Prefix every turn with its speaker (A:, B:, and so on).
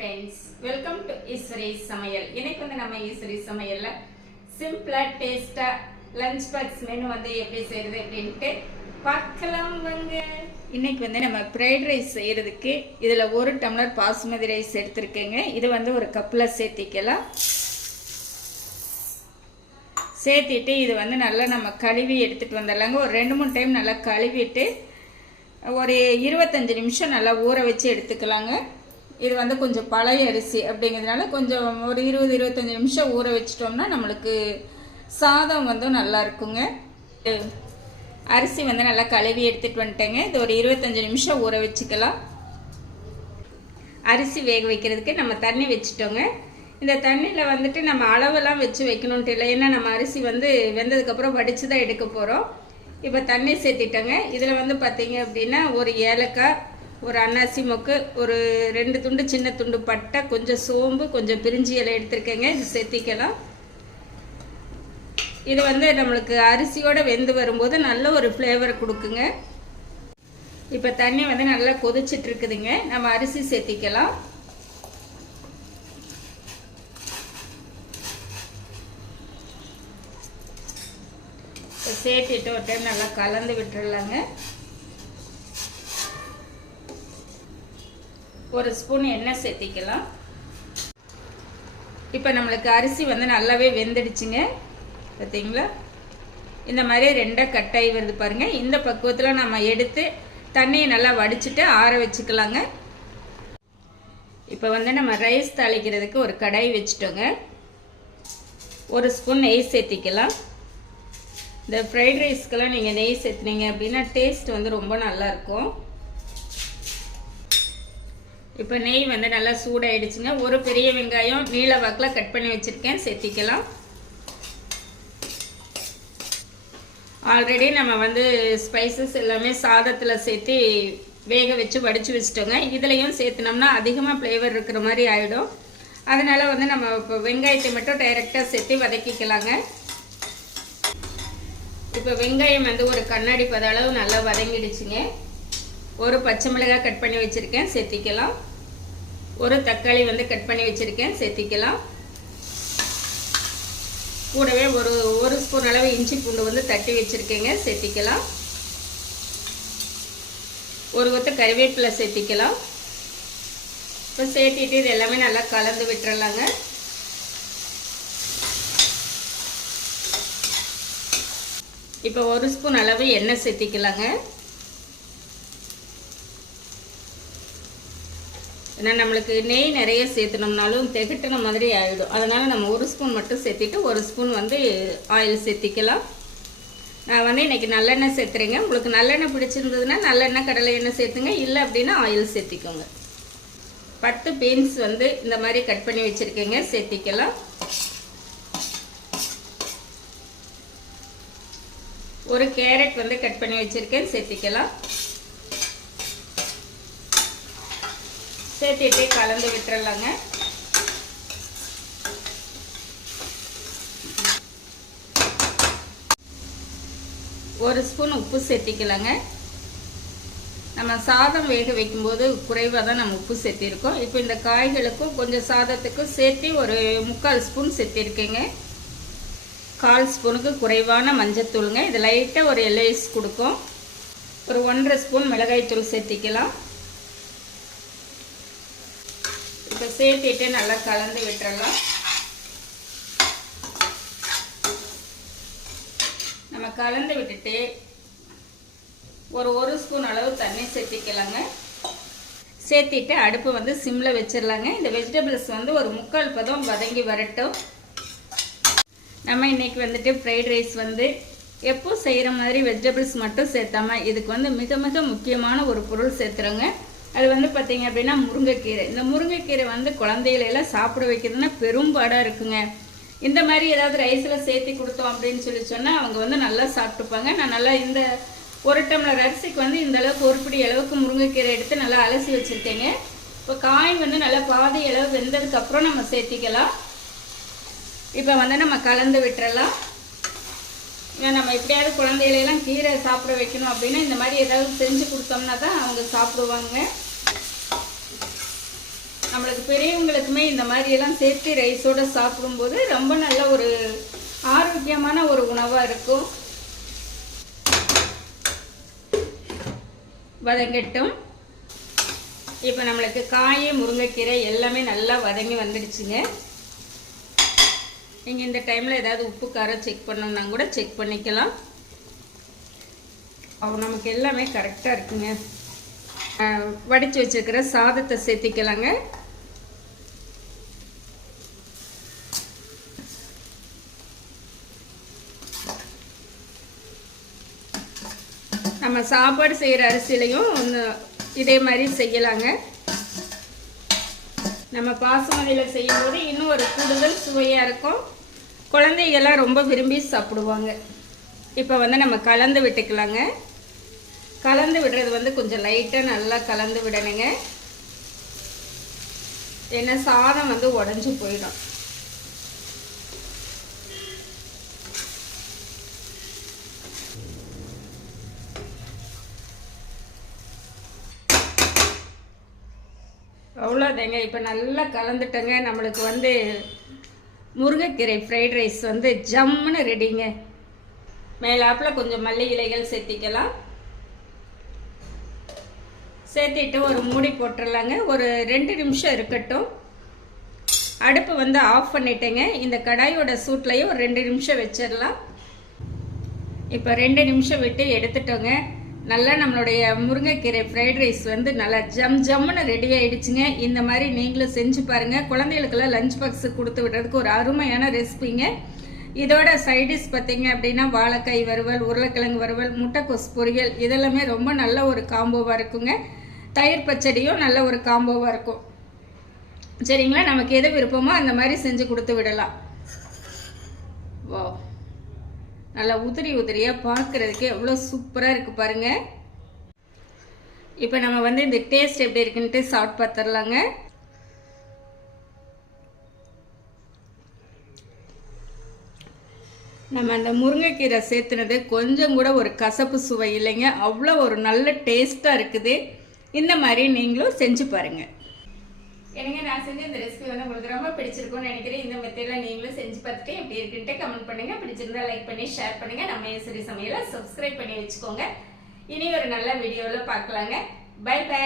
A: Friends welcome to Eswari சமையல் இன்னைக்கு வந்து நம்ம ஈஸ்வரி சமையலில் சிம்பிளாக டேஸ்ட்டாக லஞ்ச் பாக்ஸ் மெனு வந்து எப்படி செய்கிறது அப்படின்ட்டு பார்க்கலாம் வாங்க. இன்னைக்கு வந்து நம்ம ஃப்ரைட் ரைஸ் செய்யறதுக்கு இதில் ஒரு டம்ளர் பாசுமதி ரைஸ் எடுத்துருக்கேங்க. இது வந்து ஒரு கப்பில் சேர்த்திக்கலாம். சேர்த்திட்டு இது வந்து நல்லா நம்ம கழுவி எடுத்துகிட்டு வந்துடலாங்க. ஒரு ரெண்டு மூணு டைம் நல்லா கழுவிட்டு ஒரு இருபத்தஞ்சி நிமிஷம் நல்லா ஊற வச்சு எடுத்துக்கலாங்க. இது வந்து கொஞ்சம் பழைய அரிசி அப்படிங்கிறதுனால கொஞ்சம் ஒரு இருபது இருபத்தஞ்சி நிமிஷம் ஊற வச்சிட்டோம்னா நம்மளுக்கு சாதம் வந்து நல்லா இருக்குங்க. அரிசி வந்து நல்லா கழுவி எடுத்துகிட்டு வந்துட்டேங்க. இது ஒரு இருபத்தஞ்சி நிமிஷம் ஊற வச்சுக்கலாம். அரிசி வேக வைக்கிறதுக்கு நம்ம தண்ணி வச்சுட்டோங்க. இந்த தண்ணியில் வந்துட்டு நம்ம அளவெல்லாம் வச்சு வைக்கணுன்ட்டு இல்லை. ஏன்னா நம்ம அரிசி வந்து வெந்ததுக்கப்புறம் வடித்து தான் எடுக்க போகிறோம் இப்போ தண்ணி சேர்த்திட்டோங்க. இதில் வந்து பார்த்தீங்க அப்படின்னா ஒரு ஏலக்காய் ஒரு அன்னாசி மொக்கு ஒரு ரெண்டு துண்டு சின்ன துண்டு பட்டை கொஞ்சம் சோம்பு கொஞ்சம் பிரிஞ்சி இலை எடுத்திருக்கேங்க. இது செத்திக்கலாம். இது வந்து நம்மளுக்கு அரிசியோடு வெந்து வரும்போது நல்ல ஒரு ஃப்ளேவர் கொடுக்குங்க. இப்போ தண்ணி வந்து நல்லா கொதிச்சிட்டு இருக்குதுங்க நம்ம அரிசி சேர்த்திக்கலாம் இப்போ சேர்த்துட்டு ஒரு டைம் நல்லா கலந்து விட்டுடலாங்க ஒரு ஸ்பூன் எண்ணெய் சேர்த்திக்கலாம். இப்போ நம்மளுக்கு அரிசி வந்து நல்லாவே வெந்துடுச்சுங்க. பார்த்தீங்களா இந்த மாதிரி ரெண்டாக கட்டாகி வருது பாருங்கள் இந்த பக்குவத்தில் நம்ம எடுத்து தண்ணியை நல்லா வடிச்சிட்டு ஆற வச்சுக்கலாங்க. இப்போ வந்து நம்ம ரைஸ் தாளிக்கிறதுக்கு ஒரு கடாய் வச்சுட்டோங்க. ஒரு ஸ்பூன் நெய் சேர்த்திக்கலாம். இந்த ஃப்ரைட் ரைஸ்க்கெல்லாம் நீங்கள் நெய் சேர்த்துனீங்க அப்படின்னா டேஸ்ட் வந்து ரொம்ப நல்லாயிருக்கும் இப்போ நெய் வந்து நல்லா சூடாயிடுச்சுங்க. ஒரு பெரிய வெங்காயம் நீள வாக்கில் கட் பண்ணி வச்சுருக்கேன். சேர்த்திக்கலாம் ஆல்ரெடி நம்ம வந்து ஸ்பைசஸ் எல்லாமே சாதத்தில் சேர்த்து வேக வச்சு வடித்து வச்சிட்டோங்க. இதுலேயும் சேர்த்துனோம்னா அதிகமாக ஃப்ளேவர் இருக்கிற மாதிரி ஆகிடும் அதனால் வந்து நம்ம இப்போ வெங்காயத்தை மட்டும் டைரெக்டாக சேர்த்து வதக்கிக்கலாங்க. இப்போ வெங்காயம் வந்து ஒரு கண்ணாடி பதளவு நல்லா வதங்கிடுச்சுங்க. ஒரு பச்சை மிளகாய் கட் பண்ணி வச்சுருக்கேன். சேர்த்திக்கலாம் ஒரு தக்காளி வந்து கட் பண்ணி வச்சுருக்கேன். சேர்த்திக்கலாம். கூடவே ஒரு ஒரு ஸ்பூன் அளவு இஞ்சி பூண்டு வந்து தட்டி வச்சுருக்கேங்க. சேர்த்திக்கலாம். ஒரு கொத்து கறிவேப்பிலை சேர்த்திக்கலாம். இப்போ சேர்த்திட்டு இது எல்லாமே நல்லா கலந்து விட்டுறலாங்க. இப்போ ஒரு ஸ்பூன் அளவு எண்ணெய் சேர்த்திக்கலாங்க. ஏன்னா நம்மளுக்கு நெய் நிறைய சேர்த்துனோம்னாலும் திகட்டின மாதிரி ஆகிடும் அதனால் நம்ம ஒரு ஸ்பூன் மட்டும் சேர்த்திட்டு ஒரு ஸ்பூன் வந்து ஆயில் சேர்த்திக்கலாம். நான் வந்து இன்றைக்கி நல்லெண்ணெய் சேர்த்துறேங்க. உங்களுக்கு நல்லெண்ணெய் பிடிச்சிருந்ததுன்னா நல்லெண்ணெய் கடலை எண்ணெய் சேர்த்துங்க. இல்லை அப்படின்னா ஆயில் சேர்த்திக்கோங்க. பத்து பீன்ஸ் வந்து இந்த மாதிரி கட் பண்ணி வச்சுருக்கேங்க. சேர்த்திக்கலாம். ஒரு கேரட் வந்து கட் பண்ணி வச்சுருக்கேன். சேர்த்திக்கலாம். சேர்த்துட்டு கலந்து விட்டுறலாங்க. ஒரு ஸ்பூன் உப்பு சேர்த்திக்கலாங்க. நம்ம சாதம் வேக வைக்கும்போது குறைவாக தான் நம்ம உப்பு சேர்த்திருக்கோம். இப்போ இந்த காய்களுக்கும் கொஞ்சம் சாதத்துக்கும் சேர்த்து ஒரு முக்கால் ஸ்பூன் சேர்த்திருக்கேங்க. கால் ஸ்பூனுக்கு குறைவான மஞ்சத்தூளுங்க. இது லைட்டாக ஒரு எல்லைஸ் கொடுக்கும். ஒரு ஒன்றரை ஸ்பூன் மிளகாய்த்தூள் சேர்த்திக்கலாம் இப்போ சேர்த்துட்டு நல்லா கலந்து விட்டுறலாம். நம்ம கலந்து விட்டுட்டு ஒரு ஒரு ஸ்பூன் அளவு தண்ணி சேர்த்திக்கலாங்க. சேர்த்திட்டு அடுப்பு வந்து சிம்மில் வச்சிடலாங்க இந்த வெஜிடபிள்ஸ் வந்து ஒரு முக்கால் பதம் வதங்கி வரட்டும். நம்ம இன்றைக்கி வந்துட்டு ஃப்ரைட் ரைஸ் வந்து எப்போ செய்கிற மாதிரி வெஜிடபிள்ஸ் மட்டும் சேர்த்தாம இதுக்கு வந்து மிக மிக முக்கியமான ஒரு பொருள் சேர்த்துறோங்க. அது வந்து பார்த்தீங்க அப்படின்னா முருங்கைக்கீரை. இந்த முருங்கைக்கீரை வந்து குழந்தைகளெல்லாம் சாப்பிட வைக்கிறதுனா பெரும்பாடாக இருக்குங்க. இந்த மாதிரி ஏதாவது ரைஸில் சேர்த்து கொடுத்தோம் அப்படின்னு சொல்லி சொன்னால் அவங்க வந்து நல்லா சாப்பிட்டுப்பாங்க. நான் நல்லா இந்த ஒரு டம்ளர் அரிசிக்கு வந்து இந்த அளவுக்கு ஒரு பிடி அளவுக்கு முருங்கைக்கீரை எடுத்து நல்லா அலசி வச்சுருக்கேங்க. இப்போ காய் வந்து நல்லா பாதி அளவு வெந்ததுக்கப்புறம் நம்ம சேர்த்திக்கலாம். இப்போ வந்து நம்ம கலந்து விட்டுறலாம். ஏன்னா நம்ம எப்படியாவது குழந்தைகளெல்லாம் கீரை சாப்பிட வைக்கணும் அப்படின்னா இந்த மாதிரி ஏதாவது செஞ்சு கொடுத்தோம்னா தான் அவங்க சாப்பிடுவாங்க. நம்மளுக்கு பெரியவங்களுக்குமே இந்த மாதிரி எல்லாம் சேர்த்து ரைஸோட சாப்பிடும்போது ரொம்ப நல்ல ஒரு ஆரோக்கியமான ஒரு உணவாக இருக்கும். வதங்கட்டும். இப்போ நம்மளுக்கு காய் முருங்கைக்கீரை எல்லாமே நல்லா வதங்கி வந்துடுச்சுங்க. நீங்கள் இந்த டைமில் ஏதாவது உப்பு காரம் செக் பண்ணோம்னா கூட செக் பண்ணிக்கலாம். அவ நமக்கு எல்லாமே கரெக்டாக இருக்குங்க. வடித்து வச்சுருக்கிற வச்சிருக்கிற சாதத்தை சேர்த்திக்கலாங்க. நம்ம சாப்பாடு செய்கிற அரிசிலையும் இதே மாதிரி செய்யலாங்க. நம்ம பாசுமதியில் செய்யும்போது இன்னும் ஒரு கூடுதல் சுவையாக இருக்கும். குழந்தைகள்லாம் ரொம்ப விரும்பி சாப்பிடுவாங்க. இப்போ வந்து நம்ம கலந்து விட்டுக்கலாங்க. கலந்து விடுறது வந்து கொஞ்சம் லைட்டாக நல்லா கலந்து விடணுங்க. ஏன்னா சாதம் வந்து உடஞ்சி போயிடும். அவ்வளோதாங்க இப்போ நல்லா கலந்துட்டேங்க. நம்மளுக்கு வந்து முருங்கைக்கீரை ஃப்ரைட் ரைஸ் வந்து ஜம்முன்னு ரெடிங்க மேலாப்பில் கொஞ்சம் மல்லி இலைகள் சேர்த்திக்கலாம். சேர்த்திட்டு ஒரு மூடி போட்டுடலாங்க ஒரு ரெண்டு நிமிஷம் இருக்கட்டும். அடுப்பு வந்து ஆஃப் பண்ணிட்டேங்க. இந்த கடாயோட சூட்லேயும் ஒரு ரெண்டு நிமிஷம் வச்சிடலாம். இப்போ ரெண்டு நிமிஷம் விட்டு எடுத்துட்டோங்க. நல்லா நம்மளுடைய முருங்கைக்கீரை ஃப்ரைட் ரைஸ் வந்து நல்லா ஜம் ஜம்முன்னு ரெடி ஆயிடுச்சுங்க. இந்த மாதிரி நீங்களும் செஞ்சு பாருங்கள் குழந்தைகளுக்கெல்லாம் லஞ்ச் பாக்ஸ் கொடுத்து விடுறதுக்கு ஒரு அருமையான ரெசிபிங்க இதோட சைடிஷ் பார்த்தீங்க அப்படின்னா வாழைக்காய் வறுவல் உருளைக்கிழங்கு வறுவல் முட்டைக்கோஸ் பொரியல் இதெல்லாமே ரொம்ப நல்ல ஒரு காம்போவாக இருக்குங்க. தயிர் பச்சடியும் நல்ல ஒரு காம்போவாக இருக்கும். சரிங்களா? நமக்கு எது விருப்பமோ அந்த மாதிரி செஞ்சு கொடுத்து விடலாம். வா. நல்லா உதிரி உதிரியாக பார்க்குறதுக்கு எவ்வளோ சூப்பராக இருக்குது பாருங்கள் இப்போ நம்ம வந்து இந்த டேஸ்ட் எப்படி இருக்குன்ட்டு சாப்பிட்டு பார்த்துடலாங்க. நம்ம அந்த முருங்கைக்கீரை சேர்த்துனது கொஞ்சம் கூட ஒரு கசப்பு சுவை இல்லைங்க. அவ்வளோ ஒரு நல்ல டேஸ்ட்டாக இருக்குது. இந்த மாதிரி நீங்களும் செஞ்சு பாருங்கள் எனக்கு நான் செஞ்ச இந்த ரெசிபி வந்து உங்களுக்கு ரொம்ப பிடிச்சிருக்கும்னு நினைக்கிறேன். இந்த மெத்தடில் நீங்களும் செஞ்சு பார்த்துட்டு எப்படி இருக்குன்ட்டு கமெண்ட் பண்ணுங்க. பிடிச்சிருந்தா லைக் பண்ணி ஷேர் பண்ணுங்க. நம்ம சரி சமையலை சப்ஸ்கிரைப் பண்ணி வச்சுக்கோங்க. இனி ஒரு நல்ல வீடியோவில் பார்க்கலாங்க. By by